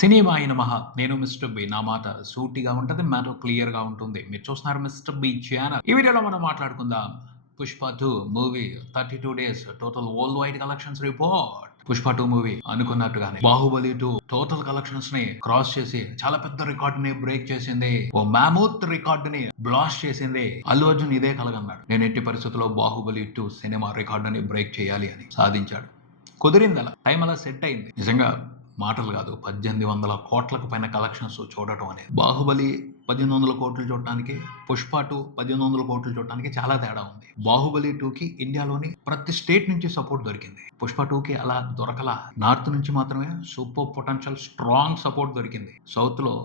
Cinema అయిన మహా నేను మిస్టర్ బి. నా మాట సూటిగా ఉంటది. మ్యాటర్ క్లియర్ గా ఉంటుంది. మీరు చూస్తున్నారు మిస్టర్ బి ఛానల్. ఈ వీడియోలో మనం మాట్లాడుకుందాం Pushpa 2 movie 32 days total world wide collections report. Pushpa 2 movie అనుకున్నట్టుగానే బాహుబలి 2 టోటల్ కలెక్షన్స్ ని క్రాస్ చేసి చాలా పెద్ద రికార్డ్ ని బ్రేక్ చేసింది. ఓ మ్యామూత్ రికార్డ్ ని బ్లాస్ట్ చేసింది. అల్లు అర్జున్ ఇదే కలగన్నాడు, నేను ఎట్టి పరిస్థితుల్లో బాహుబలి 2 సినిమా రికార్డుని బ్రేక్ చేయాలి అని. సాధించాడు. కుదిరింది, అలా టైం అలా సెట్ అయింది. నిజంగా మాటలు కాదు, 1800 కోట్లకు పైన కలెక్షన్స్ చూడటం అనేది. బాహుబలి 1800 కోట్లు చూడటానికి, పుష్ప 2 1800 కోట్లు చూడటానికి చాలా తేడా ఉంది. బాహుబలి 2కి ఇండియాలోని ప్రతి స్టేట్ నుంచి సపోర్ట్ దొరికింది. పుష్ప 2కి అలా దొరకలా. నార్త్ నుంచి మాత్రమే సూపర్ పొటెన్షియల్ స్ట్రాంగ్ సపోర్ట్ దొరికింది. సౌత్ లో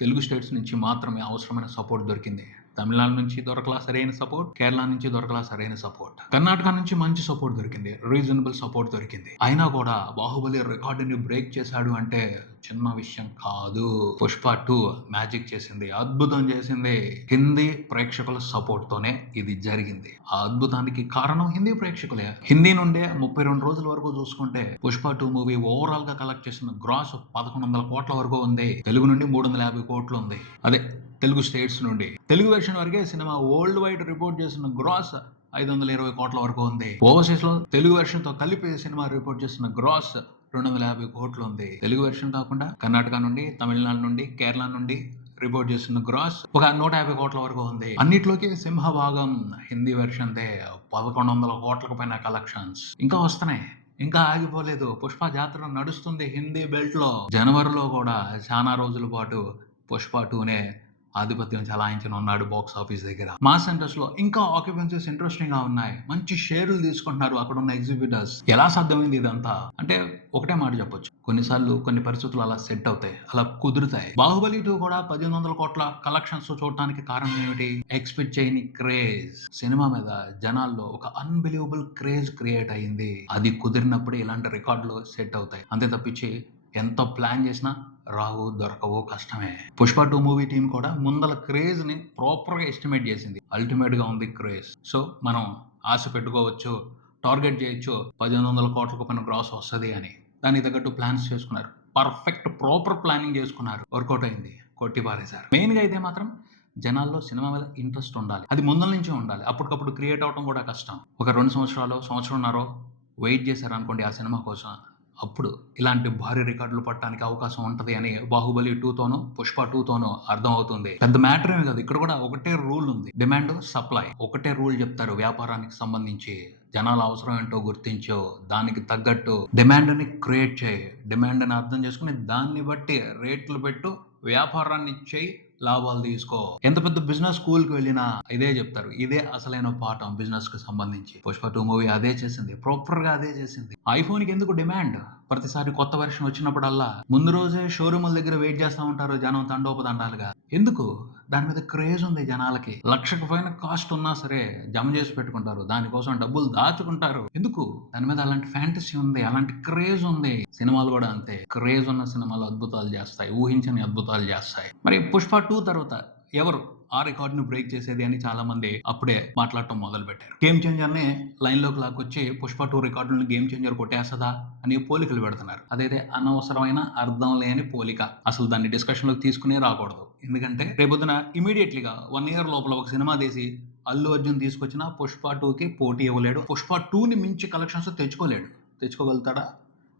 తెలుగు స్టేట్స్ నుంచి మాత్రమే అవసరమైన సపోర్ట్ దొరికింది. తమిళనాడు నుంచి దొరకలా సరైన సపోర్ట్, కేరళ నుంచి దొరకలా సరైన సపోర్ట్, కర్ణాటక నుంచి మంచి సపోర్ట్ దొరికింది, రీజనబుల్ సపోర్ట్ దొరికింది. అయినా కూడా బాహుబలి రికార్డుని బ్రేక్ చేశాడు అంటే చిన్న విషయం కాదు. పుష్ప 2 మ్యాజిక్ చేసింది, అద్భుతం చేసింది. హిందీ ప్రేక్షకుల సపోర్ట్ తోనే ఇది జరిగింది. ఆ అద్భుతానికి కారణం హిందీ ప్రేక్షకులే. హిందీ నుండే 32 రోజుల వరకు చూసుకుంటే పుష్ప 2 మూవీ ఓవరాల్ గా కలెక్ట్ చేసిన గ్రాస్ 1100 కోట్ల వరకు ఉంది. తెలుగు నుండి 350 కోట్లు ఉంది. అదే తెలుగు స్టేట్స్ నుండి. తెలుగు వెర్షన్ వరకే సినిమా వరల్డ్ వైడ్ రిపోర్ట్ చేసిన గ్రాస్ 520 కోట్ల వరకు ఉంది. ఓవర్సీస్ లో తెలుగు వెర్షన్ తో కలిపి సినిమా రిపోర్ట్ చేసిన గ్రాస్ 250 కోట్లు ఉంది. తెలుగు వెర్షన్ కాకుండా కర్ణాటక నుండి, తమిళనాడు నుండి, కేరళ నుండి రిపోర్ట్ చేసిన గ్రాస్ ఒక 150 కోట్ల వరకు ఉంది. అన్నిట్లోకి సింహభాగం హిందీ వెర్షన్ దే 1100 కోట్లకు పైన కలెక్షన్స్. ఇంకా వస్తున్నాయి, ఇంకా ఆగిపోలేదు. పుష్ప జాతర నడుస్తుంది హిందీ బెల్ట్ లో. జనవరిలో కూడా చాలా రోజుల పాటు పుష్ప 2నే ఆధిపత్యం చలాయించనున్నాడు బాక్స్ ఆఫీస్ దగ్గర. మాస్ సెంటర్స్ లో ఇంకా ఆక్యుపెన్సీస్ ఇంట్రెస్టింగ్ గా ఉన్నాయి. మంచి షేర్లు తీసుకుంటున్నారు అక్కడ ఉన్న ఎగ్జిబిటర్స్. ఎలా సాధ్యమైంది ఇదంతా అంటే ఒకటే మాట చెప్పొచ్చు, కొన్నిసార్లు కొన్ని పరిస్థితులు అలా సెట్ అవుతాయి, అలా కుదురుతాయి. బాహుబలి 2 కూడా 1800 కోట్ల కలెక్షన్స్ చూడటానికి కారణం ఏమిటి? ఎక్స్పెక్ట్ చేయని క్రేజ్. సినిమా మీద జనాల్లో ఒక అన్బిలీవబుల్ క్రేజ్ క్రియేట్ అయింది. అది కుదిరినప్పుడే ఇలాంటి రికార్డులు సెట్ అవుతాయి. అంతే తప్పించి ఎంత ప్లాన్ చేసినా రావు, దొరకవు, కష్టమే. పుష్ప 2 మూవీ టీం కూడా ముందల క్రేజ్ ని ప్రాపర్ గా ఎస్టిమేట్ చేసింది. అల్టిమేట్ గా ఉంది క్రేజ్. సో మనం ఆశ పెట్టుకోవచ్చు, టార్గెట్ చేయొచ్చు 1800 కోట్లకు పైన గ్రాస్ వస్తుంది అని. దానికి తగ్గట్టు ప్లాన్స్ చేసుకున్నారు. పర్ఫెక్ట్ ప్రాపర్ ప్లానింగ్ చేసుకున్నారు. వర్కౌట్ అయింది, కొట్టి పారేశారు. మెయిన్ గా అయితే మాత్రం జనాల్లో సినిమా మీద ఇంట్రెస్ట్ ఉండాలి. అది ముందల నుంచే ఉండాలి. అప్పటికప్పుడు క్రియేట్ అవడం కూడా కష్టం. ఒక 2 సంవత్సరాలు, సంవత్సరంన్నర వెయిట్ చేశారు అనుకోండి ఆ సినిమా కోసం, అప్పుడు ఇలాంటి భారీ రికార్డులు పట్టడానికి అవకాశం ఉంటది అని బాహుబలి 2తోనూ పుష్ప 2తోనూ అర్థం అవుతుంది. పెద్ద మ్యాటర్ ఏమి కాదు. ఇక్కడ కూడా ఒకటే రూల్ ఉంది, డిమాండ్ సప్లై. ఒకటే రూల్ చెప్తారు వ్యాపారానికి సంబంధించి. జనాల అవసరం ఏంటో గుర్తించో, దానికి తగ్గట్టు డిమాండ్ ని క్రియేట్ చేయి. డిమాండ్ అని అర్థం చేసుకుని దాన్ని బట్టి రేట్లు పెట్టు, వ్యాపారాన్ని చేయి, లాభాలు తీసుకో. ఎంత పెద్ద బిజినెస్ స్కూల్ కి వెళ్ళినా ఇదే చెప్తారు. ఇదే అసలైన పాఠం బిజినెస్ కి సంబంధించి. పుష్ప 2 మూవీ అదే చేసింది, ప్రాపర్ గా అదే చేసింది. ఐఫోన్ కి ఎందుకు డిమాండ్? ప్రతిసారి కొత్త వెర్షన్ వచ్చినప్పుడల్లా ముందు రోజే షోరూముల దగ్గర వెయిట్ చేస్తా ఉంటారు జనం తండోపతండాలుగా. ఎందుకు? దాని మీద క్రేజ్ ఉంది జనాలకి. 1,00,000 పైన కాస్ట్ ఉన్నా సరే జమ చేసి పెట్టుకుంటారు, దానికోసం డబ్బులు దాచుకుంటారు. ఎందుకు? దాని మీద అలాంటి ఫ్యాంటసీ ఉంది, అలాంటి క్రేజ్ ఉంది. సినిమాలు కూడా అంతే. క్రేజ్ ఉన్న సినిమాలు అద్భుతాలు చేస్తాయి, ఊహించని అద్భుతాలు చేస్తాయి. మరి పుష్ప 2 తర్వాత ఎవరు ఆ రికార్డ్ ను బ్రేక్ చేసేది అని చాలా మంది అప్పుడే మాట్లాడటం మొదలు పెట్టారు. గేమ్ చేంజర్ ని లైన్ లోకి లాక్కొచ్చి పుష్ప 2 రికార్డులను గేమ్ చేంజర్ కొట్టేస్తుందా అని పోలికలు పెడుతున్నారు. అదైతే అనవసరమైన అర్థం లేని పోలిక. అసలు దాన్ని డిస్కషన్ లోకి తీసుకునే రాకూడదు. ఎందుకంటే రేపొద్దున ఇమీడియట్లీగా 1 year లోపల ఒక సినిమా తీసి అల్లు అర్జున్ తీసుకొచ్చిన పుష్ప 2కి పోటీ ఇవ్వలేడు. పుష్ప 2ని మించి కలెక్షన్స్ తెచ్చుకోలేడు. తెచ్చుకోగలుగుతాడా?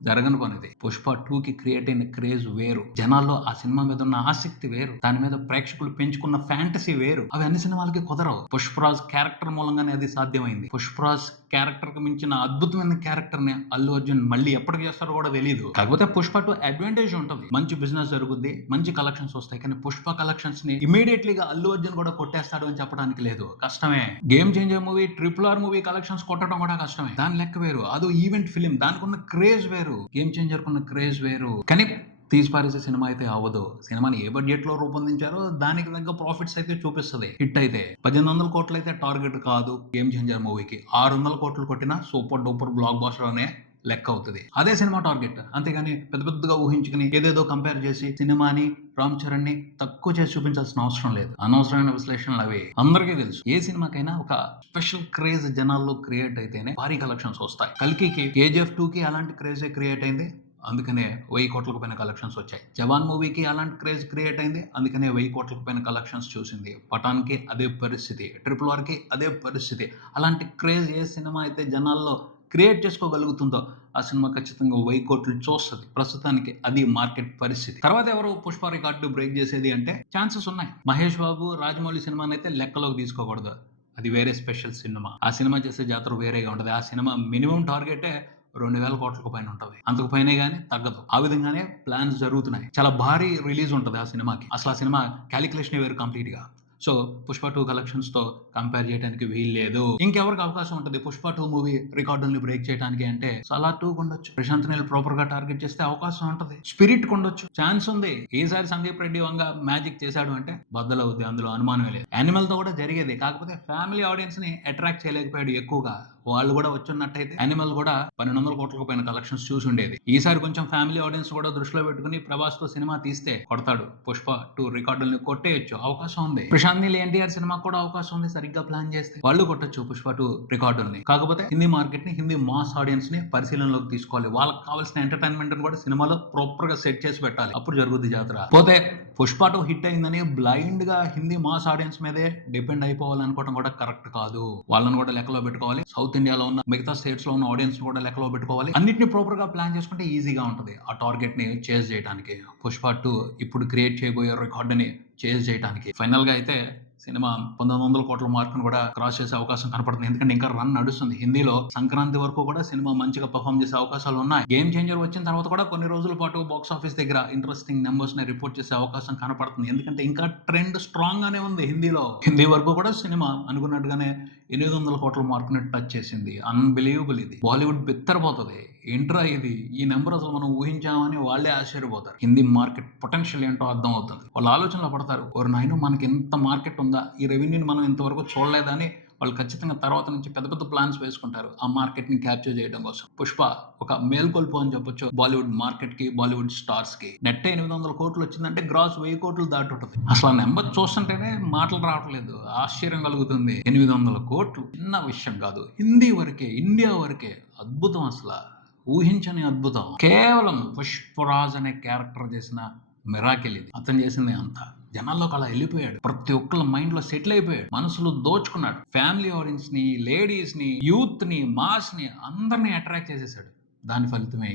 జరగని పనిది. పుష్ప 2కి క్రియేట్ అయిన క్రేజ్ వేరు, జనాల్లో ఆ సినిమా మీద ఉన్న ఆసక్తి వేరు, దాని మీద ప్రేక్షకులు పెంచుకున్న ఫ్యాంటసీ వేరు. అవి అన్ని సినిమాలకి కుదరవు. పుష్పరాజ్ క్యారెక్టర్ మూలంగానే అది సాధ్యమైంది. పుష్పరాజ్ క్యారెక్టర్ కి మించిన అద్భుతమైన క్యారెక్టర్ ని అల్లు అర్జున్ మళ్ళీ ఎప్పటికి చేస్తారో కూడా తెలియదు. కాకపోతే పుష్ప 2 అడ్వాంటేజ్ ఉంటుంది, మంచి బిజినెస్ జరుగుద్ది, మంచి కలెక్షన్స్ వస్తాయి. కానీ పుష్ప కలెక్షన్స్ ని ఇమీడియట్లీగా అల్లు అర్జున్ కూడా కొట్టేస్తాడు అని చెప్పడానికి లేదు, కష్టమే. Game changer movie, RRR movie collections కొట్టడం కూడా కష్టమే. దాని లెక్క వేరు. అదో ఈవెంట్ ఫిలిం, దానికి ఉన్న క్రేజ్ వేరు, గేమ్ చేంజర్ కున్న క్రేజ్ వేరు. కానీ తీసి పారేసే సినిమా అయితే అవ్వదు. సినిమాని ఏ బడ్జెట్ లో రూపొందించారో దానికి తగ్గ ప్రాఫిట్స్ అయితే చూపిస్తుంది. హిట్ అయితే 1800 కోట్లు అయితే టార్గెట్ కాదు గేమ్ చేంజర్ మూవీకి. 600 కోట్లు కొట్టినా సూపర్ డూపర్ బ్లాక్ బాస్టర్ అనే లెక్క అవుతుంది. అదే సినిమా టార్గెట్. అంతేగాని పెద్ద పెద్దగా ఊహించుకుని ఏదేదో కంపేర్ చేసి సినిమాని, రామ్ చరణ్ ని తక్కువ చేసి చూపించాల్సిన అవసరం లేదు. అనవసరమైన విశ్లేషణలు అవి అందరికీ తెలుసు. ఏ సినిమాకైనా ఒక స్పెషల్ క్రేజ్ జనాల్లో క్రియేట్ అయితేనే భారీ కలెక్షన్స్ వస్తాయి. కల్కికి KGF 2కి అలాంటి క్రేజే క్రియేట్ అయింది. అందుకనే 1000 కోట్లకు పైన కలెక్షన్స్ వచ్చాయి. జవాన్ మూవీకి అలాంటి క్రేజ్ క్రియేట్ అయింది. అందుకనే 1000 కోట్లకు పైన కలెక్షన్స్ చూసింది. పఠాన్‌కి అదే పరిస్థితి. ట్రిపుల్ ఆర్‌కి అదే పరిస్థితి. అలాంటి క్రేజ్ ఏ సినిమా అయితే జనాల్లో క్రియేట్ చేసుకోగలుగుతుందో ఆ సినిమా ఖచ్చితంగా 1000 కోట్లు చూస్తది. ప్రస్తుతానికి అది మార్కెట్ పరిస్థితి. తర్వాత ఎవరు పుష్ప రికార్డు బ్రేక్ చేసేది అంటే ఛాన్సెస్ ఉన్నాయి. మహేష్ బాబు, రాజమౌళి సినిమానైతే లెక్కలోకి తీసుకోకూడదు. అది వేరే స్పెషల్ సినిమా. ఆ సినిమా చేసే జాతర వేరేగా ఉంటది. ఆ సినిమా మినిమమ్ టార్గెటే 2000 కోట్లకు పైన ఉంటది. అంతకు పైనే గాని తగ్గదు. ఆ విధంగానే ప్లాన్స్ జరుగుతున్నాయి. చాలా భారీ రిలీజ్ ఉంటది ఆ సినిమాకి. అసలు ఆ సినిమా క్యాలిక్యులేషనే వేరు కంప్లీట్‌గా. సో, 'పుష్ప 2' కలెక్షన్స్‌తో కంపేర్ చేయడానికి వీల్లేదు. ఇంకెవరికి అవకాశం ఉంటది 'పుష్ప 2' మూవీ రికార్డుల్ని బ్రేక్ చేయడానికి అంటే 'సలార్ 2' ఉండొచ్చు. ప్రశాంత్ నీల్ ప్రాపర్‌గా టార్గెట్ చేస్తే అవకాశం ఉంటది. 'స్పిరిట్' ఉండొచ్చు. ఛాన్స్ ఉంది. ఈసారి సందీప్ రెడ్డి వంగ మ్యాజిక్ చేశాడు అంటే బద్దలవుద్ది. అందులో అనుమానమే లేదు. 'యానిమల్'తో కూడా జరిగేది. కాకపోతే ఫ్యామిలీ ఆడియన్స్‌ని అట్రాక్ట్ చేయలేకపోయాడు ఎక్కువగా. వాళ్ళు కూడా వచ్చున్నట్టయితే 'యానిమల్' కూడా 1200 కోట్లకు పైన కలెక్షన్స్ చూసుండేది. ఈసారి కొంచెం ఫ్యామిలీ ఆడియన్స్ కూడా దృష్టిలో పెట్టుకుని ప్రభాస్‌తో సినిమా తీస్తే కొడతాడు. 'పుష్ప 2' రికార్డుల్ని కొట్టేయొచ్చు. అవకాశం ఉంది. ప్రశాంత్ నీల్ ఎన్టీఆర్ సినిమాకి కూడా అవకాశం ఉంది. సరిగ్గా ప్లాన్ చేస్తే వాళ్ళు కొట్టొచ్చు 'పుష్ప 2' రికార్డుల్ని. కాకపోతే హిందీ మార్కెట్‌ని, హిందీ మాస్ ఆడియన్స్‌ని పరిశీలనలోకి తీసుకోవాలి. వాళ్ళకి కావాల్సిన ఎంటర్‌టైన్‌మెంట్‌ని కూడా సినిమాలో ప్రాపర్‌గా సెట్ చేసి పెట్టాలి. అప్పుడు జరుగుద్ది జాతర. పోతే 'పుష్ప 2' హిట్ అయిందని బ్లైండ్‌గా హిందీ మాస్ ఆడియన్స్ మీదే డిపెండ్ అయిపోవాలనుకోవడం కూడా కరెక్ట్ కాదు. వాళ్ళని కూడా లెక్కలో పెట్టుకోవాలి. సౌత్ ఇండియాలో ఉన్న మిగతా స్టేట్స్ లో ఉన్న ఆడియన్స్ కూడా లెక్కలో పెట్టుకోవాలి. అన్నిటిని ప్రాపర్ గా ప్లాన్ చేసుకుంటే ఈజీగా ఉంటుంది ఆ టార్గెట్ ని చేజ్ చేయడానికి. 'పుష్ప 2' ఇప్పుడు క్రియేట్ చేయబోయే రికార్డుని చేజ్ చేయడానికి. ఫైనల్ గా అయితే సినిమా 1900 కోట్ల మార్కును కూడా క్రాస్ చేసే అవకాశం కనపడుతుంది. ఎందుకంటే ఇంకా రన్ నడుస్తుంది. హిందీలో సంక్రాంతి వరకు కూడా సినిమా మంచిగా పర్ఫామ్ చేసే అవకాశాలు ఉన్నాయి. గేమ్ చేంజర్ వచ్చిన తర్వాత కూడా కొన్ని రోజుల పాటు బాక్స్ ఆఫీస్ దగ్గర ఇంట్రెస్టింగ్ నెంబర్స్ ని రిపోర్ట్ చేసే అవకాశం కనపడుతుంది. ఎందుకంటే ఇంకా ట్రెండ్ స్ట్రాంగ్ గానే ఉంది హిందీలో. హిందీ వరకు కూడా సినిమా అనుకున్నట్టుగానే 800 కోట్ల మార్కుని టచ్ చేసింది. అన్బిలీవబుల్ ఇది. బాలీవుడ్ బిత్తరపోతుంది. ఏంట్రా ఇది, ఈ నెంబర్ అసలు మనం ఊహించామని వాళ్ళే ఆశ్చర్యపోతారు. హిందీ మార్కెట్ పొటెన్షియల్ ఏంటో అర్థం అవుతుంది. వాళ్ళు ఆలోచనలో పడతారు. ఓరి నాయన మనకి ఎంత మార్కెట్ ఉందా, ఈ రెవెన్యూని మనం ఇంతవరకు చూడలేదని వాళ్ళు ఖచ్చితంగా తర్వాత నుంచి పెద్ద పెద్ద ప్లాన్స్ వేసుకుంటారు ఆ మార్కెట్ ని క్యాప్చర్ చేయడం కోసం. 'పుష్ప' ఒక మేల్కొల్పు అని చెప్పొచ్చు బాలీవుడ్ మార్కెట్ కి, బాలీవుడ్ స్టార్స్ కి. నెట్ 800 కోట్లు వచ్చిందంటే గ్రాస్ 1000 కోట్లు దాటి ఉంటుంది. అసలు ఆ నెంబర్ చూస్తుంటేనే మాటలు రావట్లేదు. ఆశ్చర్యం కలుగుతుంది. 800 కోట్లు చిన్న విషయం కాదు. హిందీ వరకే, ఇండియా వరకే అద్భుతం. అసలు ఊహించని అద్భుతం. కేవలం పుష్పరాజ్ అనే క్యారెక్టర్ చేసిన మిరాకిల్ ఇది. అతను చేసింది అంతా. జనాల్లోకి అలా వెళ్ళిపోయాడు. ప్రతి ఒక్కళ్ళ మైండ్ లో సెటిల్ అయిపోయాడు. మనసులో దోచుకున్నాడు. ఫ్యామిలీ ఆడియన్స్ ని, లేడీస్ ని, యూత్ ని, మాస్ ని అందరినీ అట్రాక్ట్ చేసేసాడు. దాని ఫలితమే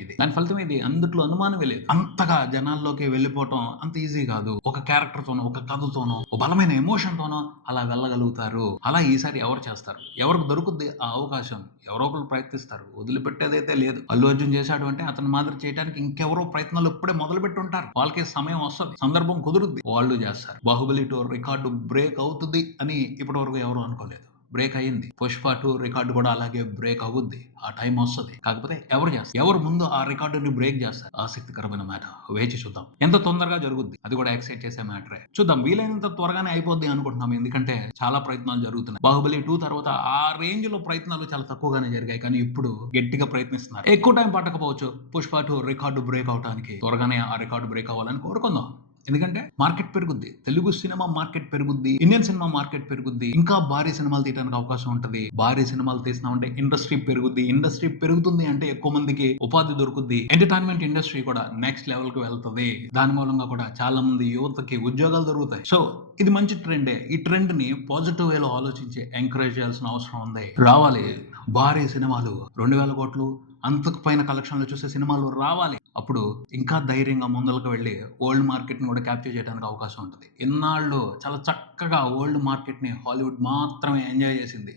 ఇది. అందుట్లో అనుమానమే లేదు. అంతగా జనాల్లోకి వెళ్ళిపోవటం అంత ఈజీ కాదు. ఒక క్యారెక్టర్ తోనో, ఒక కథతోనో, ఒక బలమైన ఎమోషన్ తోనో అలా వెళ్ళగలుగుతారు. అలా ఈసారి ఎవరు చేస్తారు? ఎవరికి దొరుకుద్ది ఆ అవకాశం? ఎవరో ఒకరు ప్రయత్నిస్తారు. వదిలిపెట్టేదైతే లేదు. అల్లు అర్జున్ చేశాడు అంటే అతని మాదిరి చేయడానికి ఇంకెవరో ప్రయత్నాలు ఇప్పుడే మొదలు పెట్టి ఉంటారు. వాళ్ళకి సమయం వస్తుంది, సందర్భం కుదురుద్ది, వాళ్ళు చేస్తారు. 'బాహుబలి 2' రికార్డు బ్రేక్ అవుతుంది అని ఇప్పటి వరకు ఎవరు అనుకోలేదు. బ్రేక్ అయ్యింది. 'పుష్ప 2' రికార్డు కూడా అలాగే బ్రేక్ అవుద్ది. ఆ టైం వస్తుంది. కాకపోతే ఎవరు చేస్తారు? ఎవరు ముందు ఆ రికార్డుని బ్రేక్ చేస్తారు? ఆసక్తికరమైన మ్యాటర్. వేచి చూద్దాం. ఎంత తొందరగా జరుగుద్ది అది కూడా ఎక్సైట్ చేసే మ్యాటరే. చూద్దాం. వీలైనంత త్వరగానే అయిపోద్ది అనుకుంటున్నాం. ఎందుకంటే చాలా ప్రయత్నాలు జరుగుతున్నాయి. 'బాహుబలి 2' తర్వాత ఆ రేంజ్ లో ప్రయత్నాలు చాలా తక్కువగానే జరిగాయి. కానీ ఇప్పుడు గట్టిగా ప్రయత్నిస్తున్నారు. ఎక్కువ టైం పట్టకపోవచ్చు 'పుష్ప 2' రికార్డు బ్రేక్ అవడానికి. త్వరగానే ఆ రికార్డు బ్రేక్ అవ్వాలని కోరుకుందాం. ఎందుకంటే మార్కెట్ పెరుగుద్ది. తెలుగు సినిమా మార్కెట్ పెరుగుద్ది. ఇండియన్ సినిమా మార్కెట్ పెరుగుద్ది. ఇంకా భారీ సినిమాలు తీయడానికి అవకాశం ఉంటది. భారీ సినిమాలు తీసినామంటే ఇండస్ట్రీ పెరుగుద్ది. ఇండస్ట్రీ పెరుగుతుంది అంటే ఎక్కువ మందికి ఉపాధి దొరుకుద్ది. ఎంటర్టైన్మెంట్ ఇండస్ట్రీ కూడా నెక్స్ట్ లెవెల్ కి వెళ్తది. దాని మూలంగా కూడా చాలా మంది యువతకి ఉద్యోగాలు దొరుకుతాయి. సో ఇది మంచి ట్రెండే. ఈ ట్రెండ్ ని పాజిటివ్ వేలో ఆలోచించి ఎంకరేజ్ చేయాల్సిన అవసరం ఉంది. రావాలి భారీ సినిమాలు, 2000 కోట్లు అంతకు పైన కలెక్షన్లు చూసే సినిమాలు రావాలి. అప్పుడు ఇంకా ధైర్యంగా ముందరకు వెళ్ళి వరల్డ్ మార్కెట్ ని కూడా క్యాప్చర్ చేయడానికి అవకాశం ఉంటుంది. ఇన్నాళ్ళు చాలా చక్కగా వరల్డ్ మార్కెట్ ని హాలీవుడ్ మాత్రమే ఎంజాయ్ చేసింది.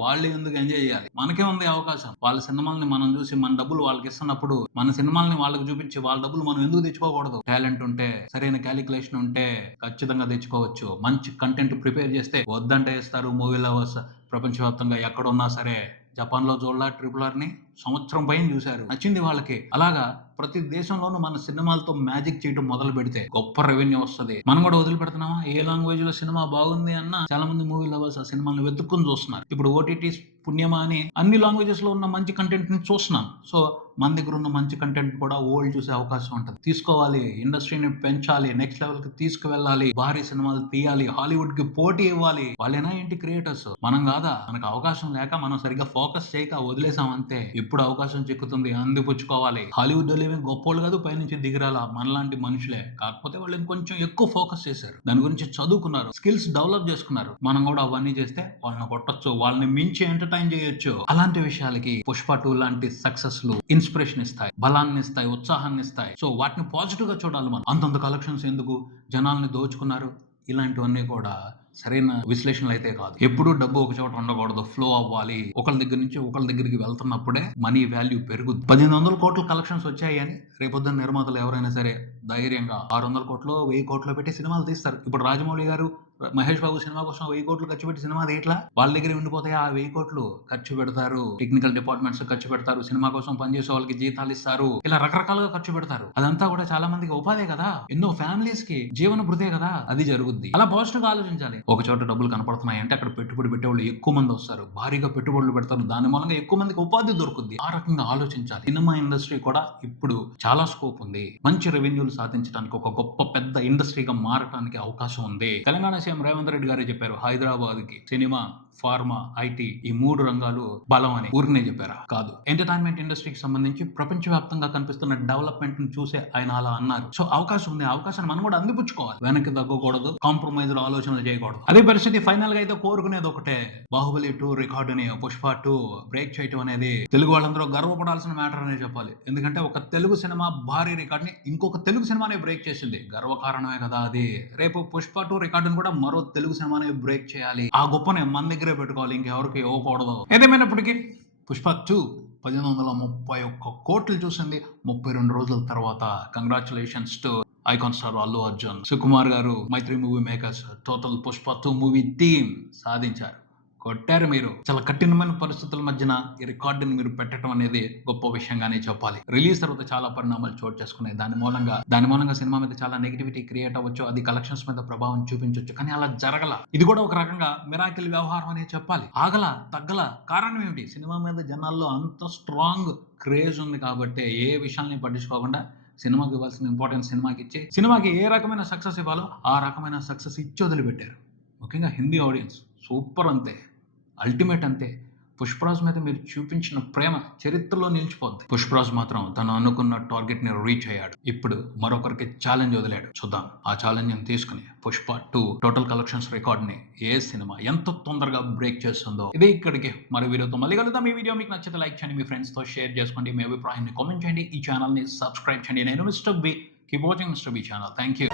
వాళ్ళు ఎందుకు ఎంజాయ్ చేయాలి? మనకే ఉంది అవకాశం. వాళ్ళ సినిమాల్ని మనం చూసి మన డబ్బులు వాళ్ళకి ఇస్తున్నప్పుడు మన సినిమాల్ని వాళ్ళకి చూపించి వాళ్ళ డబ్బులు మనం ఎందుకు తెచ్చుకోకూడదు? టాలెంట్ ఉంటే, సరైన క్యాలిక్యులేషన్ ఉంటే ఖచ్చితంగా తెచ్చుకోవచ్చు. మంచి కంటెంట్ ప్రిపేర్ చేస్తే వద్దంటే ఇస్తారు. మూవీ లవర్స్ ప్రపంచవ్యాప్తంగా ఎక్కడున్నా సరే. జపాన్ లో చూడలా ట్రిపుల్ ఆర్ ని సంవత్సరం పైన చూశారు. నచ్చింది వాళ్ళకి. అలాగా ప్రతి దేశంలోనూ మన సినిమాలతో మ్యాజిక్ చేయడం మొదలు పెడితే గొప్ప రెవెన్యూ వస్తుంది. మనం కూడా వదిలిపెడుతున్నామా? ఏ లాంగ్వేజ్ లో సినిమా బాగుంది అన్న చాలా మంది మూవీ లవర్స్ ఆ సినిమాలను వెతుక్కుని చూస్తున్నారు. ఇప్పుడు ఓటీటీస్ పుణ్యమా అని అన్ని లాంగ్వేజెస్ లో ఉన్న మంచి కంటెంట్ ని చూస్తున్నాం. సో మన దగ్గర ఉన్న మంచి కంటెంట్ కూడా వరల్డ్ చూసే అవకాశం ఉంటుంది. తీసుకోవాలి. ఇండస్ట్రీని పెంచాలి. నెక్స్ట్ లెవెల్ కి తీసుకువెళ్ళాలి. భారీ సినిమాలు తీయాలి. హాలీవుడ్ కి పోటీ ఇవ్వాలి. వాళ్ళేనా ఏంటి క్రియేటర్స్? మనం కాదా? మనకు అవకాశం లేక మనం సరిగ్గా ఫోకస్ చేయక వదిలేసాం అంతే. ఎప్పుడు అవకాశం చిక్కుతుంది అందిపుచ్చుకోవాలి. హాలీవుడ్ లో ఏమి గొప్పోళ్ళు కాదు, పైనుంచి దిగిరాల మనలాంటి మనుషులే. కాకపోతే వాళ్ళు ఇంకొంచెం ఎక్కువ ఫోకస్ చేశారు, దాని గురించి చదువుకున్నారు, స్కిల్స్ డెవలప్ చేసుకున్నారు. మనం కూడా అవన్నీ చేస్తే వాళ్ళని కొట్టొచ్చు, వాళ్ళని మించి ఎంటర్టైన్ చేయొచ్చు. అలాంటి విషయాలకి పుష్ప 2 లాంటి సక్సెస్ లు ఇన్స్పిరేషన్ ఇస్తాయి, బలాన్ని ఇస్తాయి, ఉత్సాహాన్ని ఇస్తాయి. సో వాటిని పాజిటివ్ గా చూడాలి మనం. అంతంత కలెక్షన్స్ ఎందుకు, జనాల్ని దోచుకున్నారు, ఇలాంటివన్నీ కూడా సరైన విశ్లేషణలు అయితే కాదు. ఎప్పుడు డబ్బు ఒక చోట ఉండకూడదు, ఫ్లో అవ్వాలి. ఒకళ్ళ దగ్గర నుంచి ఒకళ్ళ దగ్గరికి వెళ్తున్నప్పుడే మనీ వాల్యూ పెరుగుద్ది. 1800 కోట్ల కలెక్షన్స్ వచ్చాయి అని రేపొద్దున నిర్మాతలు ఎవరైనా సరే ధైర్యంగా 600 కోట్లు 1000 కోట్లు పెట్టి సినిమాలు తీస్తారు. ఇప్పుడు రాజమౌళి గారు మహేష్ బాబు సినిమా కోసం 1000 కోట్లు ఖర్చు పెట్టి సినిమా తీయట్లా, వాళ్ళ దగ్గర ఉండిపోతాయి. ఆ 1000 కోట్లు ఖర్చు పెడతారు, టెక్నికల్ డిపార్ట్మెంట్స్ ఖర్చు పెడతారు, సినిమా కోసం పనిచేసే వాళ్ళకి జీతాలు ఇస్తారు, ఇలా రకరకాలుగా ఖర్చు పెడతారు. అదంతా కూడా చాలా మందికి ఉపాధే కదా, ఎన్నో ఫ్యామిలీస్ కి జీవన భృతే కదా, అది జరుగుద్ది. అలా పాజిటివ్ గా ఆలోచించాలి. ఒక చోట డబ్బులు కనపడుతున్నాయి అంటే అక్కడ పెట్టుబడి పెట్టేవాళ్ళు ఎక్కువ మంది వస్తారు, భారీగా పెట్టుబడులు పెడతారు, దాని మూలంగా ఎక్కువ మందికి ఉపాధి దొరుకుద్ది. ఆ రకంగా ఆలోచించాలి. సినిమా ఇండస్ట్రీ కూడా ఇప్పుడు చాలా స్కోప్ ఉంది, మంచి రెవెన్యూలు సాధించడానికి, ఒక గొప్ప పెద్ద ఇండస్ట్రీగా మారడానికి అవకాశం ఉంది. తెలంగాణ సీఎం రేవంత్ రెడ్డి గారే చెప్పారు, హైదరాబాద్ కి సినిమా, ఫార్మా, ఐటీ ఈ 3 రంగాలు బలం అని. ఊరినే చెప్పారా? కాదు. ఎంటర్టైన్మెంట్ ఇండస్ట్రీకి సంబంధించి ప్రపంచవ్యాప్తంగా కనిపిస్తున్న డెవలప్మెంట్ ని చూసే ఆయన అలా అన్నారు. సో అవకాశం ఉంది, అవకాశాన్ని మనం కూడా అందిపుచ్చుకోవాలి. వెనక్కి తగ్గకూడదు, కాంప్రమైజ్ ఆలోచనలు చేయకూడదు. అదే పరిస్థితి. ఫైనల్ గా అయితే కోరుకునేది ఒకటే, బాహుబలి 2 రికార్డుని పుష్ప 2 బ్రేక్ చేయటం అనేది తెలుగు వాళ్ళందరూ గర్వపడాల్సిన మ్యాటర్ అనే చెప్పాలి. ఎందుకంటే ఒక తెలుగు సినిమా భారీ రికార్డుని ఇంకొక తెలుగు సినిమానే బ్రేక్ చేసింది, గర్వకారణమే కదా అది. రేపు పుష్ప 2 రికార్డుని కూడా మరో తెలుగు సినిమానే బ్రేక్ చేయాలి. ఆ గొప్పనే మన దగ్గరే పెట్టుకోవాలి, ఇంకెవరికి ఇవ్వకూడదు. ఏదేమైనప్పటికీ పుష్ప 2 1831 కోట్లు చూసింది 32 రోజుల తర్వాత. Congratulations to icon star Allu Arjun, Sukumar garu, Mythri movie makers, total Pushpa 2 movie team సాధించారు. కొట్టారు మీరు. చాలా కఠినమైన పరిస్థితుల మధ్యన ఈ రికార్డుని మీరు పెట్టడం అనేది గొప్ప విషయంగానే చెప్పాలి. రిలీజ్ తర్వాత చాలా పరిణామాలు చోటు చేసుకున్నాయి. దాని మూలంగా సినిమా మీద చాలా నెగిటివిటీ క్రియేట్ అవ్వచ్చు, అది కలెక్షన్స్ మీద ప్రభావం చూపించవచ్చు. కానీ అలా జరగల. ఇది కూడా ఒక రకంగా మిరాకిల్ వ్యవహారం అనే చెప్పాలి. ఆగల తగ్గల. కారణం ఏమిటి? సినిమా మీద జనాల్లో అంత స్ట్రాంగ్ క్రేజ్ ఉంది కాబట్టి ఏ విషయాల్ని పట్టించుకోకుండా సినిమాకి ఇవ్వాల్సిన ఇంపార్టెన్స్ సినిమాకి ఇచ్చి, సినిమాకి ఏ రకమైన సక్సెస్ ఇవ్వాలో ఆ రకమైన సక్సెస్ ఇచ్చి వదిలిపెట్టారు. ముఖ్యంగా హిందీ ఆడియన్స్ సూపర్, అంతే, అల్టిమేట్ అంతే. పుష్పరాజ్ మీద మీరు చూపించిన ప్రేమ చరిత్రలో నిలిచిపోద్ది. పుష్పరాజ్ మాత్రం తను అనుకున్న టార్గెట్ ని రీచ్ అయ్యాడు. ఇప్పుడు మరొకరికి ఛాలెంజ్ వదిలాడు. చూద్దాం ఆ ఛాలెంజ్ ని తీసుకుని పుష్ప 2 టోటల్ కలెక్షన్స్ రికార్డ్ ని ఏ సినిమా ఎంత తొందరగా బ్రేక్ చేస్తుందో. ఇదే ఇక్కడికి మరో వీడియోతో మళ్ళీ కలుద్దాం. ఈ వీడియో మీకు నచ్చితే లైక్ చేయండి, మీ ఫ్రెండ్స్ తో షేర్ చేసుకోండి, మీ అభిప్రాయాన్ని కామెంట్ చేయండి, ఈ ఛానల్ ని సబ్స్క్రైబ్ చేయండి. నేను Mister B. Keep watching Mister B channel. Thank you.